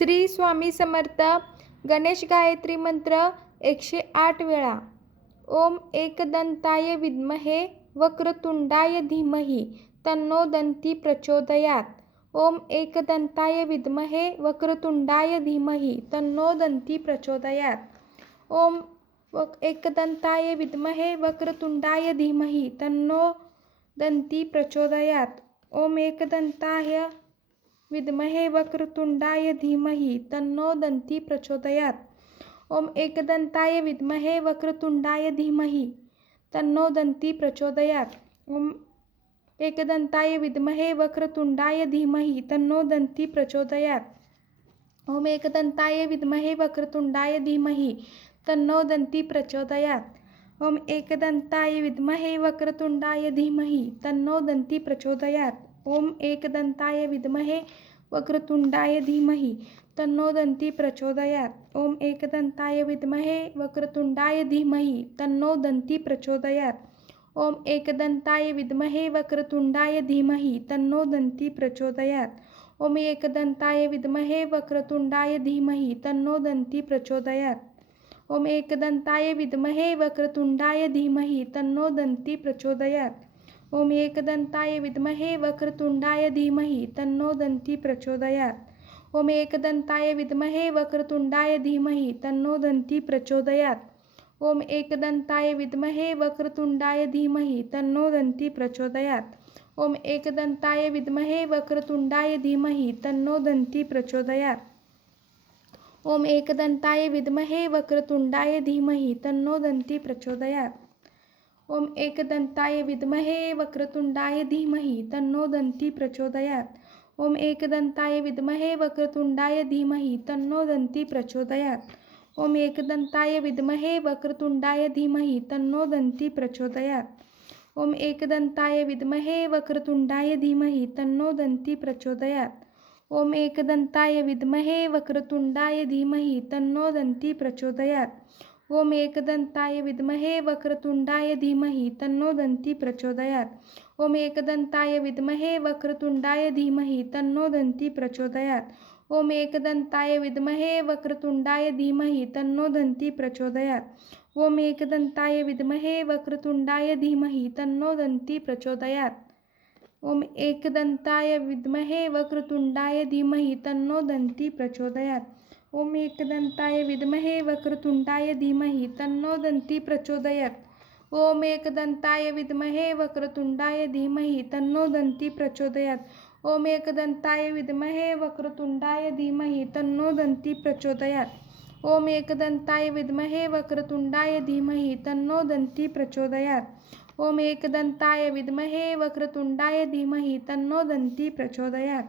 श्री स्वामी समर्थ. गणेश गायत्री मंत्र 108 वेळा. ओम एकदंताय विद्महे वक्रतुंडाय धीमहि तन्नो दन्ती प्रचोदयात्. ओम एकदंताय विद्महे वक्रतुंडाय धीमहि तन्नो दन्ती प्रचोदयात्. ओम एकदंताय विद्महे वक्रतुंडाय धीमहि तन्नो दन्ती प्रचोदयात्. ओम एकदंताय विद्महे वक्रतुंडाय धीमहि तन्नो दन्ती प्रचोदयात्. ओम एकदंताय विद्महे वक्रतुंडाय धीमहि तन्नो दन्ती प्रचोदयात्. ओम एकदंताय विद्महे वक्रतुंडाय धीमहि तन्नो दन्ती प्रचोदयात्. ओम एकदंताय विद्महे वक्रतुंडाय धीमहि तन्नो दन्ती प्रचोदयात्. ओम एकदंताय विद्महे वक्रतुंडाय धीमहि तन्नो दन्ती प्रचोदयात्. ओम एकदंताय विद्महे वक्रतुंडाय धीमहि तन्नो दन्ती प्रचोदयात्. ओम एकदंताय विद्महे वक्रतुंडाय धीमहि तन्नो दन्ती प्रचोदयात्. ओम एकदंताय विद्महे वक्रतुंडाय धीमहि तन्नो दन्ती प्रचोदयात्. ओम एकदंताय विद्महे वक्रतुंडाय धीमहि तन्नो दन्ती प्रचोदयात्. ओम एकदंताय विद्महे वक्रतुंडाय धीमहि तन्नो दन्ती प्रचोदयात्. ओम एकदंताय विद्महे वक्रतुंडाय धीमहि तन्नो दन्ती प्रचोदयात्. ओम एकदंताय विद्महे वक्रतुंडाय धीमहि तन्नो दन्ती प्रचोदयात्. ओम एकदंताय विद्महे वक्रतुंडाय धीमहि तन्नो दन्ती प्रचोदयात्. ओम एकदंताय विद्महे वक्रतुंडाय धीमहि तन्नो दन्ती प्रचोदयात्. ओम एकदंताय विद्महे वक्रतुंडाय धीमहि तन्नो दन्ती प्रचोदयात्. ओम एकदंताय विद्महे वक्रतुंडाय धीमहि तन्नो दन्ती प्रचोदयात्. ओम एकदंताय विद्महे वक्रतुंडाय धीमहि तन्नो दन्ती प्रचोदयात्. ओम एकदंताय विद्महे वक्रतुंडाय धीमहि तन्नो दन्ती प्रचोदयात्. ओम एकदंताय विद्महे वक्रतुंडाय धीमहि तन्नो दन्ती प्रचोदयात्. ओम एकदंताय विद्महे वक्रतुंडाय धीमहि तन्नो दन्ती प्रचोदयात्. ओम एकदंताय विद्महे वक्रतुंडाय धीमहि तन्नो दन्ती प्रचोदयात्. ओम एकदंताय विद्महे वक्रतुंडाय धीमहि तन्नो दन्ती प्रचोदयात्. ओम एकदंताय विद्महे वक्रतुंडाय धीमहि तन्नो दन्ती प्रचोदयात्. ओम एकदंताय विद्महे वक्रतुंडाय धीमहि तन्नो दन्ती प्रचोदयात्. ओम एकदंताय विद्महे वक्रतुंडाय धीमहि तन्नो दन्ती प्रचोदयात्. ओम एकदंताय विद्महे वक्रतुंडाय धीमहि तन्नो दन्ती प्रचोदयात्. ओम एकदंताय विद्महे वक्रतुंडाय धीमहि तन्नो दन्ती प्रचोदयात्. ओम एकदंताय विद्महे वक्रतुंडाय धीमहि तन्नो दन्ती प्रचोदयात्. ओम एकदंताय विद्महे वक्रतुंडाय धीमहि तन्नो दन्ती प्रचोदयात्. ओम एकदंताय विद्महे वक्रतुंडाय धीमहि तन्नो दन्ती प्रचोदयात्. ओम एकदंताय विद्महे वक्रतुंडाय धीमहि तन्नो दन्ती प्रचोदयात्. ओम एकदंताय विद्महे वक्रतुंडाय धीमहि तन्नो दन्ती प्रचोदयात्.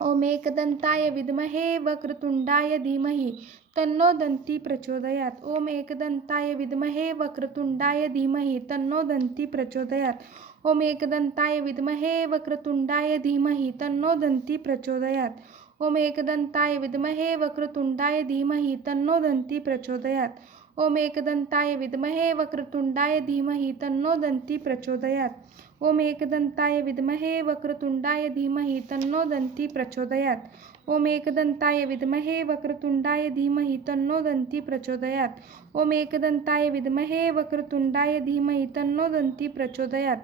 ओम एकदंताय विद्महे वक्रतुंडाय धीमहि तन्नो दन्ती प्रचोदयात्. ओम एकदंताय विद्महे वक्रतुंडाय धीमहि तन्नो दन्ती प्रचोदयात्. ओम एकदंताय विद्महे वक्रतुंडाय धीमहि तन्नो दन्ती प्रचोदयात्. ओम एकदंताय विद्महे वक्रतुंडाय धीमहि तन्नो दन्ती प्रचोदयात्. ओम एकदंताय विद्महे वक्रतुंडाय धीमहि तन्नो दन्ती प्रचोदयात्. ओम एकदंताय विद्महे वक्रतुंडाय धीमहि तन्नो दन्ती प्रचोदयात्.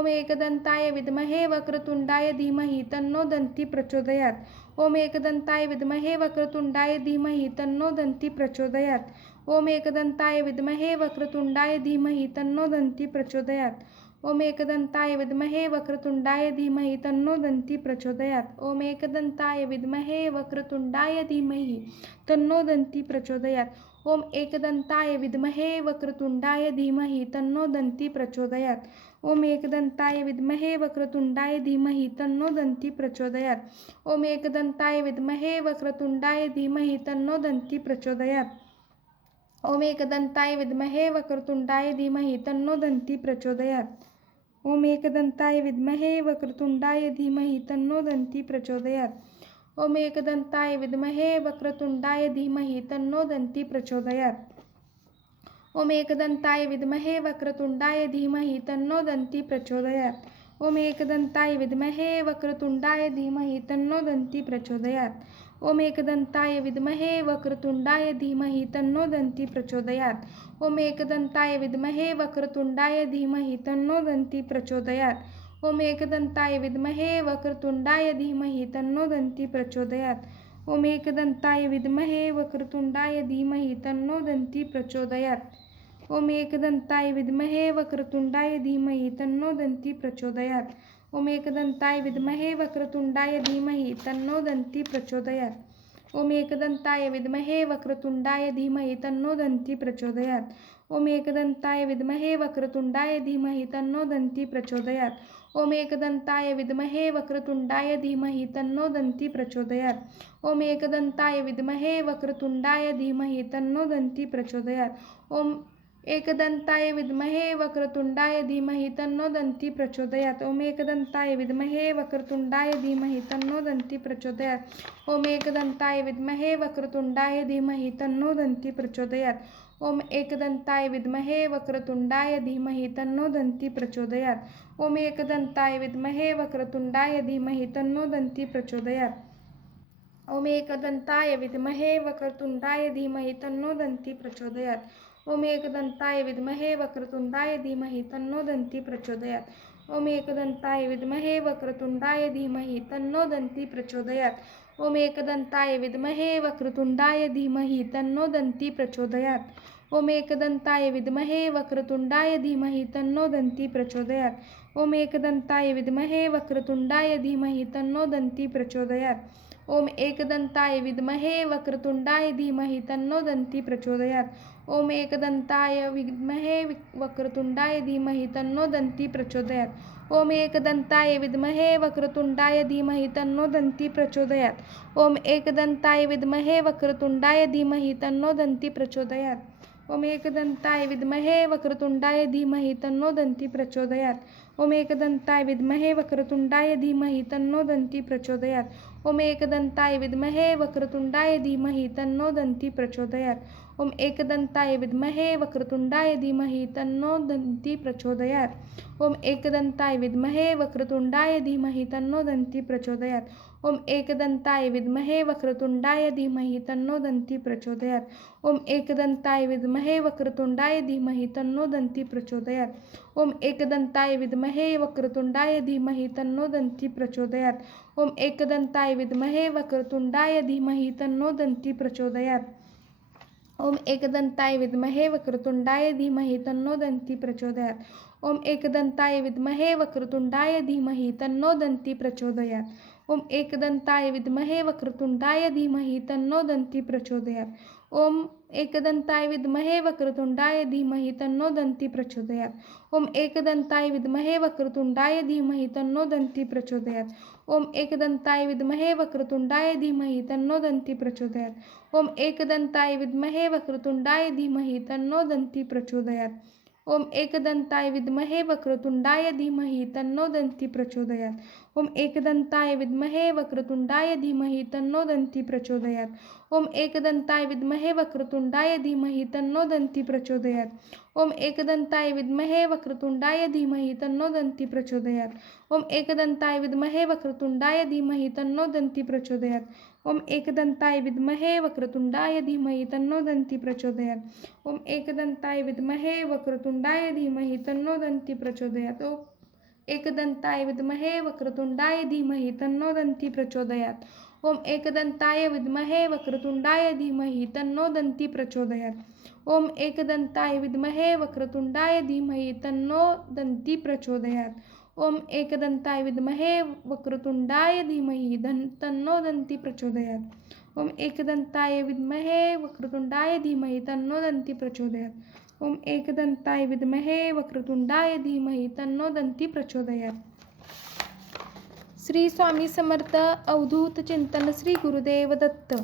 ओम एकदंताय विद्महे वक्रतुंडाय धीमहि तन्नो दन्ती प्रचोदयात्. ओम एकदंताय विद्महे वक्रतुंडाय धीमहि तन्नो दन्ती प्रचोदयात्. ओम एकदंताय विद्महे वक्रतुंडाय धीमहि तन्नो दन्ती प्रचोदयात्. ओम एकदंताय विद्महे वक्रतुंडाय धीमहि तन्नो दन्ती प्रचोदयात्. ओम एकदंताय विद्महे वक्रतुंडाय धीमहि तन्नो दन्ती प्रचोदयात्. ओम एकदंताय विद्महे वक्रतुंडाय धीमहि तन्नो दन्ती प्रचोदयात्. ओम एकदंताय विद्महे वक्रतुंडाय धीमहि तन्नो दन्ती प्रचोदयात्. ओम एकदंताय विद्महे वक्रतुंडाय धीमहि तन्नो दन्ती प्रचोदयात्. ओम एकदंताय विद्महे वक्रतुंडाय धीमहि तन्नो दन्ती प्रचोदयात्. ओम एकदंताय विद्महे वक्रतुंडाय धीमहि तन्नो दन्ती प्रचोदयात्. ओम एकदंताय विद्महे वक्रतुंडाय धीमहि तन्नो दन्ती प्रचोदयात्. ओम एकदंताय विद्महे वक्रतुंडाय धीमहि तन्नो दन्ती प्रचोदयात्. ओम एकदंताय विद्महे वक्रतुंडाय धीमहि तन्नो दन्ती प्रचोदयात्. ओम एकदंताय विद्महे वक्रतुंडाय धीमहि तन्नो दन्ती प्रचोदयात्. ओम एकदंताय विद्महे वक्रतुंडाय धीमहि तन्नो दन्ती प्रचोदयात्. ओम एकदंताय विद्महे वक्रतुंडाय धीमहि तन्नो दन्ती प्रचोदयात्. ओम एकदंताय विद्महे वक्रतुंडाय धीमहि तन्नो दन्ती प्रचोदयात्. ओम एकदंताय विद्महे वक्रतुंडाय धीमहि तन्नो दन्ती प्रचोदयात्. ओम एकदंताय विद्महे वक्रतुंडाय धीमहि तन्नो दन्ती प्रचोदयात्. ओम एकदंताय विद्महे वक्रतुंडाय धीमहि तन्नो दन्ती प्रचोदयात्. ओम एकदंताय विद्महे वक्रतुंडाय धीमहि तन्नो दन्ती प्रचोदयात्. ओम एकदंताय विद्महे वक्रतुंडाय धीमहि तन्नो दन्ती प्रचोदयात्. ओम एकदंताय विद्महे वक्रतुंडाय धीमहि तन्नो दन्ती प्रचोदयात्. ओम एकदंताय विद्महे वक्रतुंडाय धीमहि तन्नो दन्ती प्रचोदयात्. ओम एकदंताय विद्महे वक्रतुंडाय धीमहि तन्नो दन्ती प्रचोदयात्. ओम एकदंताय विद्महे वक्रतुंडाय धीमहि तन्नो दन्ती प्रचोदयात्. ओम एकदंताय विद्महे वक्रतुंडाय धीमहि तन्नो दन्ती प्रचोदयात्. ओम एकदंताय विद्महे वक्रतुंडाय धीमहि तन्नो दन्ती प्रचोदयात्. ओम एकदंताय विद्महे वक्रतुंडाय धीमहि तन्नो दन्ती प्रचोदयात्. ओम एकदंताय विद्महे वक्रतुंडाय धीमहि तन्नो दन्ती प्रचोदयात्. ओम एकदंताय विद्महे वक्रतुंडाय धीमहि तन्नो दन्ती प्रचोदयात्. ओम एकदंताय विद्महे वक्रतुंडाय धीमहि तन्नो दन्ती प्रचोदयात्. ओम एकदंताय विद्महे वक्रतुंडाय धीमहि तन्नो दन्ती प्रचोदयात्. ओम एकदंताय विद्महे वक्रतुंडाय धीमहि तन्नो दन्ती प्रचोदयात्. ओम एकदंताय विद्महे वक्रतुंडाय धीमहि तन्नो दन्ती प्रचोदयात्. ओम एकदंताय विद्महे वक्रतुंडाय धीमहि तन्नो दन्ती प्रचोदयात्. ओम एकदंताय विद्महे वक्रतुंडाय धीमहि तन्नो दन्ती प्रचोदयात्. ओम एकदंताय विद्महे वक्रतुंडाय धीमहि तन्नो दन्ती प्रचोदयात्. ओम एकदंताय विद्महे वक्रतुंडाय धीमहि तन्नो दन्ती प्रचोदयात्. ओम एकदंताय विद्महे वक्रतुंडाय धीमहि तन्नो दन्ती प्रचोदयात्. ओम एकदंताय विद्महे वक्रतुंडाय धीमहि तन्नो दन्ती प्रचोदयात्. ओम एकदंताय विद्महे वक्रतुंडाय धीमहि तन्नो दन्ती प्रचोदयात्. ओम एकदंताय विद्महे वक्रतुंडाय धीमहि तन्नो दन्ती प्रचोदयात्. ओम एकदंताय विद्महे वक्रतुंडाय धीमहि तन्नो दन्ती प्रचोदयात्. ओम एकदंताय विद्महे वक्रतुंडाय धीमहि तन्नो दन्ती प्रचोदयात्. ओम एकदंताय विद्महे वक्रतुंडाय धीमहि तन्नो दन्ती प्रचोदयात्. ओम एकदंताय विद्महे वक्रतुंडाय धीमहि तन्नो दन्ती प्रचोदयात्. ओम एकदंताय विद्महे वक्रतुंडाय धीमहि तन्नो दन्ती प्रचोदयात्. ओम एकदंताय विद्महे वक्रतुंडाय धीमहि तन्नो दन्ती प्रचोदयात्. ओम एकदंताय विद्महे वक्रतुंडाय धीमहि तन्नो दन्ती प्रचोदयात्. ओम एकदंताय विद्महे वक्रतुंडाय धीमहि तन्नो दन्ती प्रचोदयात्. ओम एकदंताय विद्महे वक्रतुंडाय धीमहि तन्नो दन्ती प्रचोदयात्. ओम एकदंताय विद्महे वक्रतुंडाय धीमहि तन्नो दन्ती प्रचोदयात्. ओम एकदंताय विद्महे वक्रतुंडाय धीमहि तन्नो दन्ती प्रचोदयात्. ओम एकदंताय विद्महे वक्रतुंडाय धीमहि तन्नो दन्ती प्रचोदयात्. ओम एकदंताय विद्महे वक्रतुंडाय धीमहि तन्नो दन्ती प्रचोदयात्. ओम एकदंताय विद्महे वक्रतुंडाय धीमहि तन्नो दन्ती प्रचोदयात्. ओम एकदंताय विद्महे वक्रतुंडाय धीमहि तन्नो दन्ती प्रचोदयात्. ओम एकदंताय विद्महे वक्रतुंडाय धीमहि तन्नो दन्ती प्रचोदयात्. ओम एकदंताय विद्महे वक्रतुंडाय धीमहि तन्नो दन्ती प्रचोदयात्. ओम एकदंताय विद्महे वक्रतुंडाय धीमहि तन्नो दन्ती प्रचोदयात्. ओम एकदंताय विद्महे वक्रतुंडाय धीमहि तन्नो दन्ती प्रचोदयात्. ओम एकदंताय विद्महे वक्रतुंडाय धीमहि तन्नो दन्ती प्रचोदयात्. ओम एकदंताय विद्महे वक्रतुंडाय धीमहि तन्नो दन्ती प्रचोदयात्. ओम एकदंताय विद्महे वक्रतुंडाय धीमहि तन्नो दन्ती प्रचोदयात्. ओम एकदंताय विद्महे वक्रतुंडाय धीमहि तन्नो दन्ती प्रचोदयात्. ओम एकदंताय विद्महे वक्रतुंडाय धीमहि तन्नो दन्ती प्रचोदयात्. श्री स्वामी समर्थ. अवधूत चिंतन. श्री गुरुदेव दत्त.